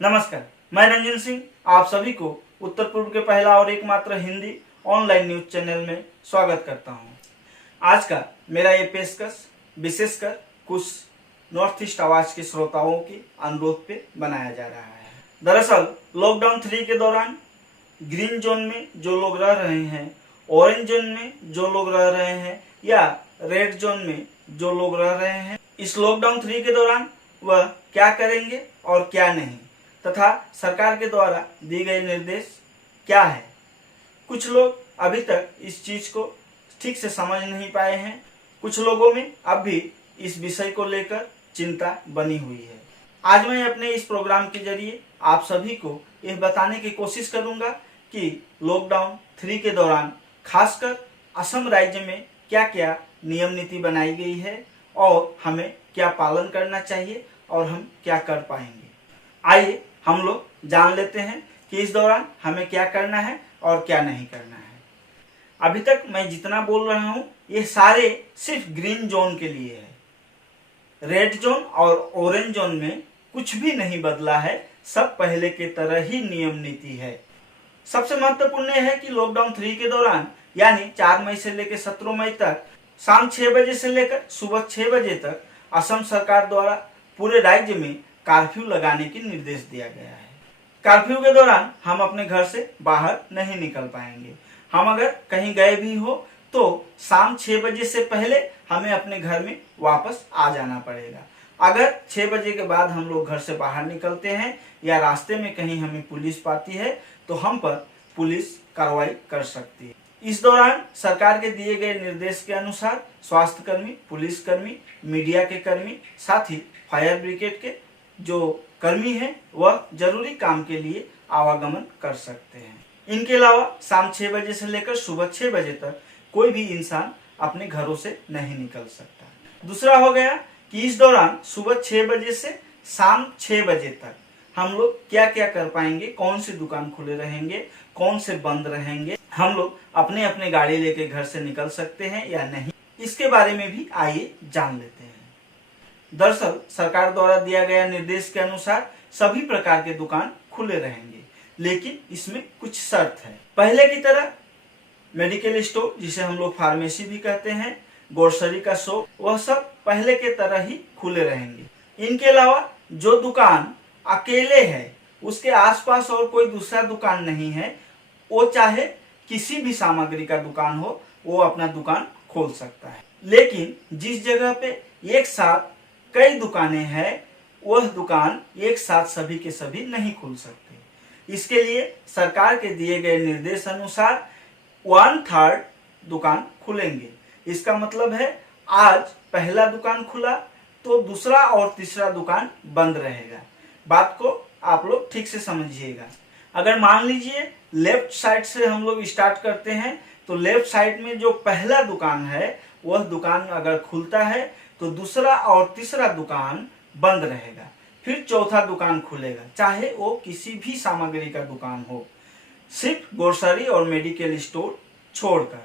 नमस्कार, मैं रंजन सिंह आप सभी को उत्तर पूर्व के पहला और एकमात्र हिंदी ऑनलाइन न्यूज चैनल में स्वागत करता हूं। आज का मेरा ये पेशकश विशेषकर कुछ नॉर्थ ईस्ट आवाज के श्रोताओं के अनुरोध पे बनाया जा रहा है। दरअसल लॉकडाउन 3 के दौरान ग्रीन जोन में जो लोग रह रहे हैं, ऑरेंज जोन में जो लोग रह रहे हैं या रेड जोन में जो लोग रह रहे हैं, इस लॉकडाउन 3 के दौरान वह क्या करेंगे और क्या नहीं, तथा सरकार के द्वारा दिए गए निर्देश क्या है। कुछ लोग अभी तक इस चीज को ठीक से समझ नहीं पाए हैं। कुछ लोगों में अब भी इस विषय को लेकर चिंता बनी हुई है। आज मैं अपने इस प्रोग्राम के जरिए आप सभी को यह बताने की कोशिश करूंगा कि लॉकडाउन 3 के दौरान खासकर असम राज्य में क्या क्या नियम नीति बनाई गई है और हमें क्या पालन करना चाहिए और हम क्या कर पाएंगे। आइए हम लोग जान लेते हैं कि इस दौरान हमें क्या करना है और क्या नहीं करना है। अभी तक मैं जितना बोल रहा हूँ ये सारे सिर्फ ग्रीन जोन के लिए है। रेड जोन और ऑरेंज जोन में कुछ भी नहीं बदला है, सब पहले के तरह ही नियम नीति है। सबसे महत्वपूर्ण यह है कि लॉकडाउन 3 के दौरान यानी 4 मई से लेकर 17 मई तक शाम 6 बजे से लेकर सुबह 6 बजे तक असम सरकार द्वारा पूरे राज्य में कर्फ्यू लगाने की निर्देश दिया गया है। कर्फ्यू के दौरान हम अपने घर से बाहर नहीं निकल पाएंगे। हम अगर कहीं गए भी हो तो शाम 6 बजे से पहले हमें अपने घर में वापस आ जाना पड़ेगा। अगर 6 बजे के बाद हम लोग घर से बाहर निकलते हैं या रास्ते में कहीं हमें पुलिस पाती है तो हम पर पुलिस कार्रवाई कर सकती है। इस दौरान सरकार के दिए गए निर्देश के अनुसार स्वास्थ्यकर्मी, पुलिसकर्मी, मीडिया के कर्मी, साथ ही फायर ब्रिगेड के जो कर्मी हैं वह जरूरी काम के लिए आवागमन कर सकते हैं। इनके अलावा शाम 6 बजे से लेकर सुबह 6 बजे तक कोई भी इंसान अपने घरों से नहीं निकल सकता। दूसरा हो गया कि इस दौरान सुबह 6 बजे से शाम 6 बजे तक हम लोग क्या क्या कर पाएंगे, कौन सी दुकान खुले रहेंगे, कौन से बंद रहेंगे, हम लोग अपने अपने गाड़ी लेके घर से निकल सकते हैं या नहीं, इसके बारे में भी आइए जान लेते हैं। दरअसल सरकार द्वारा दिया गया निर्देश के अनुसार सभी प्रकार के दुकान खुले रहेंगे, लेकिन इसमें कुछ शर्त है। पहले की तरह मेडिकल स्टोर, जिसे हम लोग फार्मेसी भी कहते हैं, ग्रोसरी का शॉप, वह सब पहले के तरह ही खुले रहेंगे। इनके अलावा जो दुकान अकेले है, उसके आसपास और कोई दूसरा दुकान नहीं है, वो चाहे किसी भी सामग्री का दुकान हो, वो अपना दुकान खोल सकता है। लेकिन जिस जगह पे एक साथ कई दुकानें हैं, वह दुकान एक साथ सभी के सभी नहीं खुल सकते। इसके लिए सरकार के दिए गए निर्देश अनुसार 1/3 दुकान खुलेंगे। इसका मतलब है आज पहला दुकान खुला तो दूसरा और तीसरा दुकान बंद रहेगा। बात को आप लोग ठीक से समझिएगा। अगर मान लीजिए लेफ्ट साइड से हम लोग स्टार्ट करते हैं तो लेफ्ट साइड में जो पहला दुकान है वह दुकान अगर खुलता है तो दूसरा और तीसरा दुकान बंद रहेगा। फिर चौथा दुकान खुलेगा, चाहे वो किसी भी सामग्री का दुकान हो, सिर्फ ग्रोसरी और मेडिकल स्टोर छोड़कर।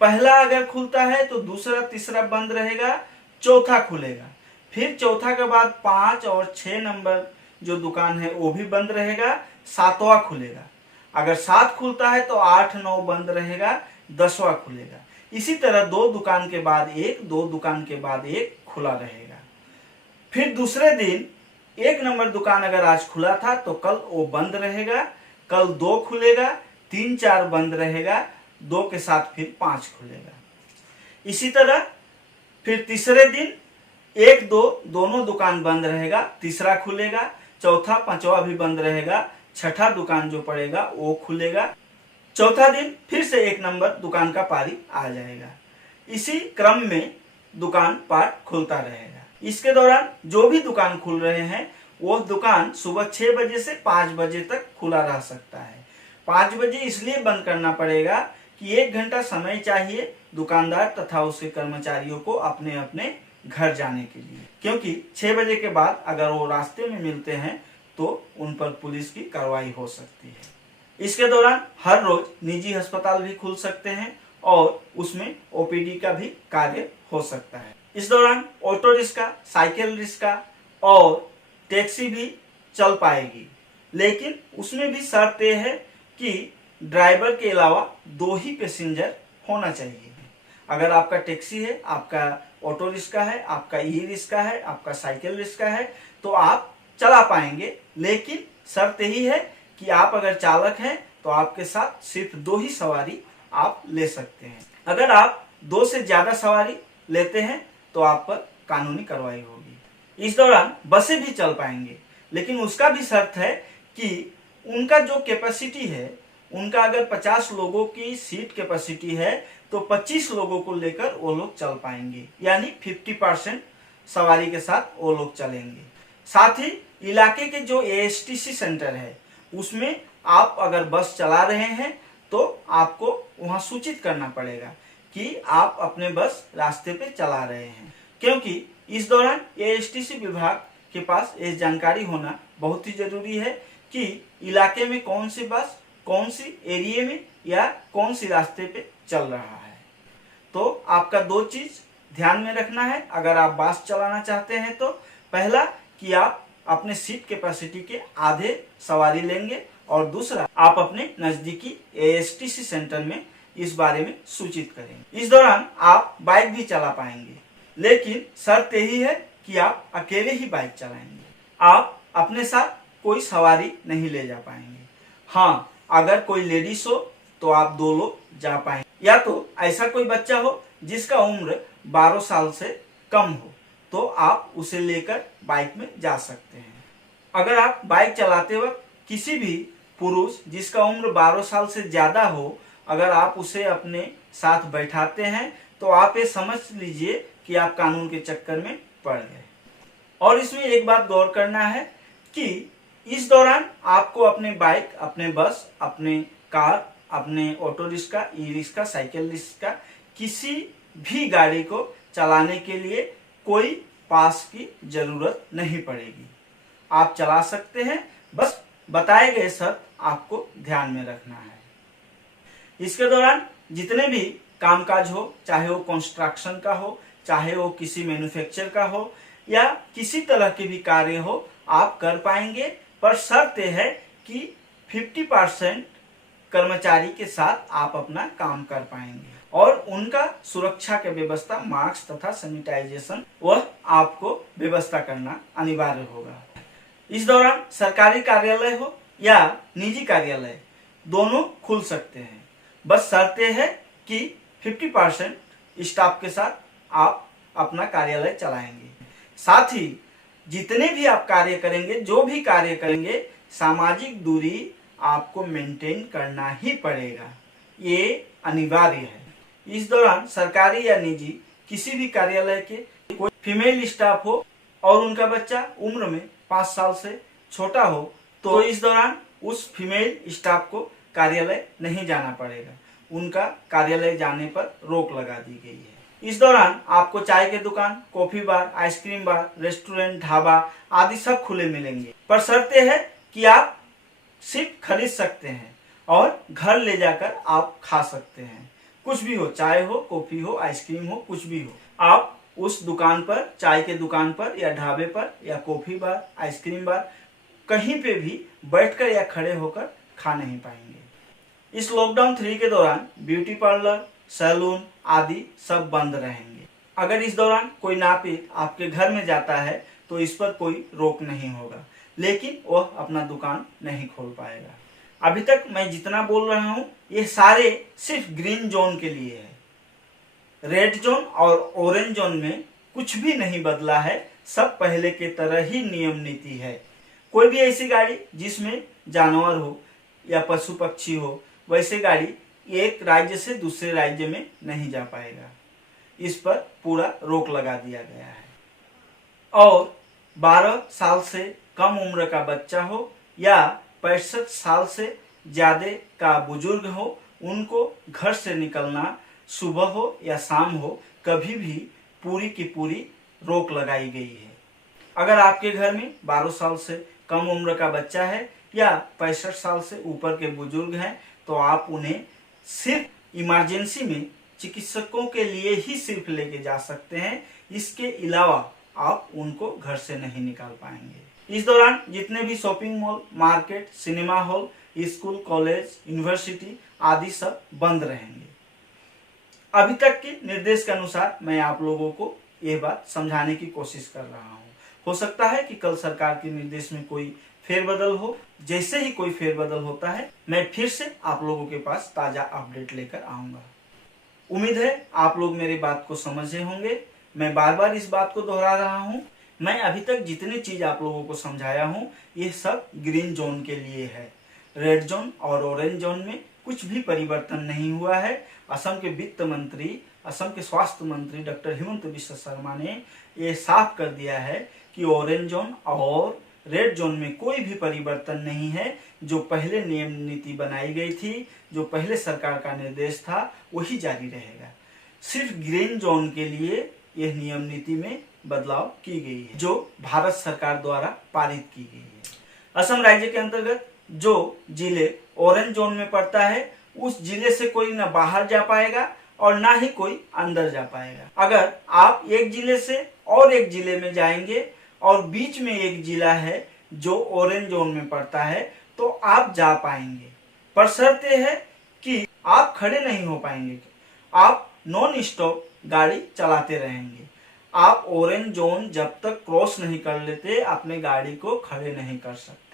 पहला अगर खुलता है तो दूसरा तीसरा बंद रहेगा, चौथा खुलेगा। फिर चौथा के बाद 5 और 6 नंबर जो दुकान है वो भी बंद रहेगा, 7वां खुलेगा। अगर 7 खुलता है तो 8, 9 बंद रहेगा, 10वां खुलेगा। इसी तरह 2 दुकान के बाद 1, 2 दुकान के बाद 1 खुला रहेगा। फिर दूसरे दिन 1 नंबर दुकान अगर आज खुला था तो कल वो बंद रहेगा, कल 2 खुलेगा, 3, 4 बंद रहेगा, 2 के साथ फिर 5 खुलेगा। इसी तरह फिर तीसरे दिन 1, 2 दोनों दुकान बंद रहेगा, तीसरा खुलेगा, चौथा 5वां भी बंद रहेगा, छठा दुकान जो पड़ेगा वो खुलेगा। चौथा दिन फिर से 1 नंबर दुकान का पारी आ जाएगा। इसी क्रम में दुकान पार्ट खुलता रहेगा। इसके दौरान जो भी दुकान खुल रहे हैं वो दुकान सुबह 6 बजे से 5 बजे तक खुला रह सकता है। 5 बजे इसलिए बंद करना पड़ेगा कि 1 घंटा समय चाहिए दुकानदार तथा उसके कर्मचारियों को अपने अपने घर जाने के लिए, क्योंकि 6 बजे के बाद अगर वो रास्ते में मिलते हैं तो उन पर पुलिस की कार्रवाई हो सकती है। इसके दौरान हर रोज निजी अस्पताल भी खुल सकते हैं और उसमें ओपीडी का भी कार्य हो सकता है। इस दौरान ऑटो रिक्शा, साइकिल रिक्शा और टैक्सी भी चल पाएगी, लेकिन उसमें भी शर्त यह है कि ड्राइवर के अलावा 2 ही पैसेंजर होना चाहिए। अगर आपका टैक्सी है, आपका ऑटो रिक्शा है, आपका ई रिक्शा है, आपका साइकिल रिक्शा है, तो आप चला पाएंगे, लेकिन शर्त यही है कि आप अगर चालक हैं तो आपके साथ सिर्फ 2 ही सवारी आप ले सकते हैं। अगर आप 2 से ज्यादा सवारी लेते हैं तो आप पर कानूनी कार्रवाई होगी। इस दौरान बसें भी चल पाएंगे, लेकिन उसका भी शर्त है कि उनका जो कैपेसिटी है, उनका अगर 50 लोगों की सीट कैपेसिटी है तो 25 लोगों को लेकर वो लोग चल पाएंगे, यानी 50% सवारी के साथ वो लोग चलेंगे। साथ ही इलाके के जो एएसटीसी सेंटर है उसमें आप अगर बस चला रहे हैं तो आपको वहां सूचित करना पड़ेगा कि आप अपने बस रास्ते पे चला रहे हैं, क्योंकि इस दौरान एएसटीसी विभाग के पास ये जानकारी होना बहुत ही जरूरी है कि इलाके में कौन सी बस कौन सी एरिया में या कौन सी रास्ते पे चल रहा है। तो आपका 2 चीज ध्यान में रखना है अगर आप बस चलाना चाहते हैं तो। पहला कि आप अपने सीट कैपेसिटी के आधे सवारी लेंगे, और दूसरा आप अपने नजदीकी एएसटीसी सेंटर में इस बारे में सूचित करेंगे। इस दौरान आप बाइक भी चला पाएंगे, लेकिन शर्त यही है कि आप अकेले ही बाइक चलाएंगे। आप अपने साथ कोई सवारी नहीं ले जा पाएंगे। हाँ, अगर कोई लेडीज हो तो आप 2 लोग जा पाएंगे, या तो ऐसा कोई बच्चा हो जिसका उम्र 12 साल से कम हो तो आप उसे लेकर बाइक में जा सकते हैं। अगर आप बाइक चलाते वक्त किसी भी पुरुष जिसका उम्र 12 साल से ज्यादा हो, अगर आप उसे अपने साथ बैठाते हैं तो आप ये समझ लीजिए कि आप कानून के चक्कर में पड़ गए। और इसमें एक बात गौर करना है कि इस दौरान आपको अपने बाइक, अपने बस, अपने कार, अपने auto rickshaw, e rickshaw, cycle rickshaw, किसी भी गाड़ी को चलाने के लिए कोई पास की जरूरत नहीं पड़ेगी। आप चला सकते हैं, बस बताए गए शर्त आपको ध्यान में रखना है। इसके दौरान जितने भी कामकाज हो, चाहे वो कंस्ट्रक्शन का हो, चाहे वो किसी मैन्युफैक्चर का हो या किसी तरह के भी कार्य हो, आप कर पाएंगे, पर शर्त यह है कि 50% कर्मचारी के साथ आप अपना काम कर पाएंगे, और उनका सुरक्षा के व्यवस्था, मास्क तथा सैनिटाइजेशन, वह आपको व्यवस्था करना अनिवार्य होगा। इस दौरान सरकारी कार्यालय हो या निजी कार्यालय दोनों खुल सकते हैं, बस शर्त यह है कि 50% स्टाफ के साथ आप अपना कार्यालय चलाएंगे। साथ ही जितने भी आप कार्य करेंगे, जो भी कार्य करेंगे, सामाजिक दूरी आपको मेंटेन करना ही पड़ेगा, ये अनिवार्य है। इस दौरान सरकारी या निजी किसी भी कार्यालय के कोई फीमेल स्टाफ हो और उनका बच्चा उम्र में 5 साल से छोटा हो तो इस दौरान उस फीमेल स्टाफ को कार्यालय नहीं जाना पड़ेगा, उनका कार्यालय जाने पर रोक लगा दी गई है। इस दौरान आपको चाय के दुकान, कॉफी बार, आइसक्रीम बार, रेस्टोरेंट, ढाबा आदि सब खुले मिलेंगे, पर शर्त यह है कि आप सिर्फ खरीद सकते हैं और घर ले जाकर आप खा सकते हैं। कुछ भी हो, चाय हो, कॉफी हो, आइसक्रीम हो, कुछ भी हो, आप उस दुकान पर, चाय के दुकान पर या ढाबे पर या कॉफी बार, आइसक्रीम बार, कहीं पे भी बैठकर या खड़े होकर खा नहीं पाएंगे। इस लॉकडाउन 3 के दौरान ब्यूटी पार्लर, सैलून आदि सब बंद रहेंगे। अगर इस दौरान कोई नापित आपके घर में जाता है तो इस पर कोई रोक नहीं होगा, लेकिन वह अपना दुकान नहीं खोल पाएगा। अभी तक मैं जितना बोल रहा हूँ ये सारे सिर्फ ग्रीन जोन के लिए है। रेड जोन और ऑरेंज जोन में कुछ भी नहीं बदला है, सब पहले के तरह ही नियम नीति है। कोई भी ऐसी गाड़ी जिसमें जानवर हो या पशु पक्षी हो, वैसे गाड़ी एक राज्य से दूसरे राज्य में नहीं जा पाएगा। इस पर पूरा रोक लगा दिया गया है। और 12 साल से कम उम्र का बच्चा हो या 65 साल से ज्यादा का बुजुर्ग हो, उनको घर से निकलना सुबह हो या शाम हो, कभी भी पूरी की पूरी रोक लगाई गई है। अगर आपके घर में 12 साल से कम उम्र का बच्चा है या 65 साल से ऊपर के बुजुर्ग हैं तो आप उन्हें सिर्फ इमरजेंसी में चिकित्सकों के लिए ही सिर्फ लेके जा सकते हैं। इसके अलावा आप उनको घर से नहीं निकाल पाएंगे। इस दौरान जितने भी shopping mall, market, cinema hall, school, college, university आदि सब बंद रहेंगे। अभी तक के निर्देश के अनुसार मैं आप लोगों को यह बात समझाने की कोशिश कर रहा हूँ। हो सकता है कि कल सरकार के निर्देश में कोई फेरबदल हो। जैसे ही कोई फेरबदल होता है मैं फिर से आप लोगों के पास ताजा अपडेट लेकर आऊंगा। उम्मीद है आप लोग मेरी बात को समझे होंगे। मैं बार बार इस बात को दोहरा रहा हूँ, मैं अभी तक जितनी चीज आप लोगों को समझाया हूँ ये सब ग्रीन जोन के लिए है। रेड जोन और ऑरेंज जोन में कुछ भी परिवर्तन नहीं हुआ है। असम के वित्त मंत्री, असम के स्वास्थ्य मंत्री डॉक्टर हिमंत बिश्व शर्मा ने ये साफ कर दिया है कि ऑरेंज जोन और रेड जोन में कोई भी परिवर्तन नहीं है। जो पहले नियम नीति बनाई गई थी, जो पहले सरकार का निर्देश था, वही जारी रहेगा। सिर्फ ग्रीन जोन के लिए यह नियम नीति में बदलाव की गई है, जो भारत सरकार द्वारा पारित की गई है। असम राज्य के अंतर्गत जो जिले ऑरेंज जोन में पड़ता है उस जिले से कोई न बाहर जा पाएगा और ना ही कोई अंदर जा पाएगा। अगर आप एक जिले से और एक जिले में जाएंगे और बीच में एक जिला है जो ऑरेंज जोन में पड़ता है तो आप जा पाएंगे, पर शर्त यह है कि आप खड़े नहीं हो पाएंगे। आप नॉन स्टॉप गाड़ी चलाते रहेंगे। आप ऑरेंज जोन जब तक क्रॉस नहीं कर लेते अपने गाड़ी को खड़े नहीं कर सकते।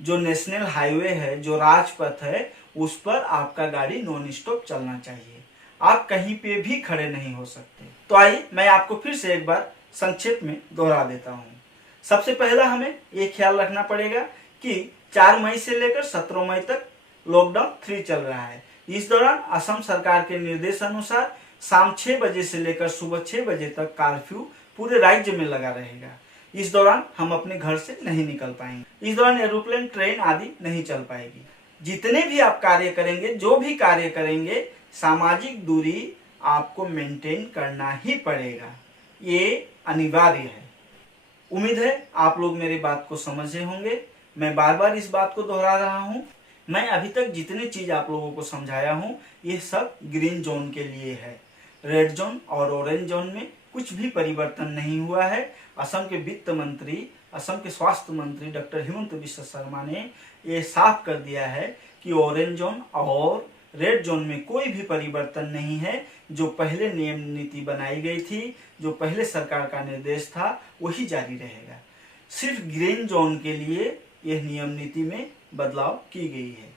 जो नेशनल हाईवे है, जो राजपथ है, उस पर आपका गाड़ी नॉन स्टॉप चलना चाहिए। आप कहीं पे भी खड़े नहीं हो सकते। तो आइए मैं आपको फिर से एक बार संक्षेप में दोहरा देता हूँ। सबसे पहला हमें ये ख्याल रखना पड़ेगा कि 4 मई से लेकर 17 मई तक लॉकडाउन 3 चल रहा है। इस दौरान असम सरकार के निर्देश अनुसार शाम 6 बजे से लेकर सुबह 6 बजे तक कर्फ्यू पूरे राज्य में लगा रहेगा। इस दौरान हम अपने घर से नहीं निकल पाएंगे। इस दौरान एरोप्लेन, ट्रेन आदि नहीं चल पाएगी। जितने भी आप कार्य करेंगे, जो भी कार्य करेंगे, सामाजिक दूरी आपको मेंटेन करना ही पड़ेगा। ये अनिवार्य है। उम्मीद है आप लोग मेरी बात को समझे होंगे। मैं बार बार इस बात को दोहरा रहा हूँ, मैं अभी तक जितनी चीज आप लोगों को समझाया हूँ ये सब ग्रीन जोन के लिए है। रेड जोन और ऑरेंज जोन में कुछ भी परिवर्तन नहीं हुआ है। असम के वित्त मंत्री, असम के स्वास्थ्य मंत्री डॉक्टर हिमंत बिश्व शर्मा ने ये साफ कर दिया है कि ऑरेंज जोन और रेड जोन में कोई भी परिवर्तन नहीं है। जो पहले नियम नीति बनाई गई थी, जो पहले सरकार का निर्देश था, वही जारी रहेगा। सिर्फ ग्रीन जोन के लिए यह नियम नीति में बदलाव की गई है।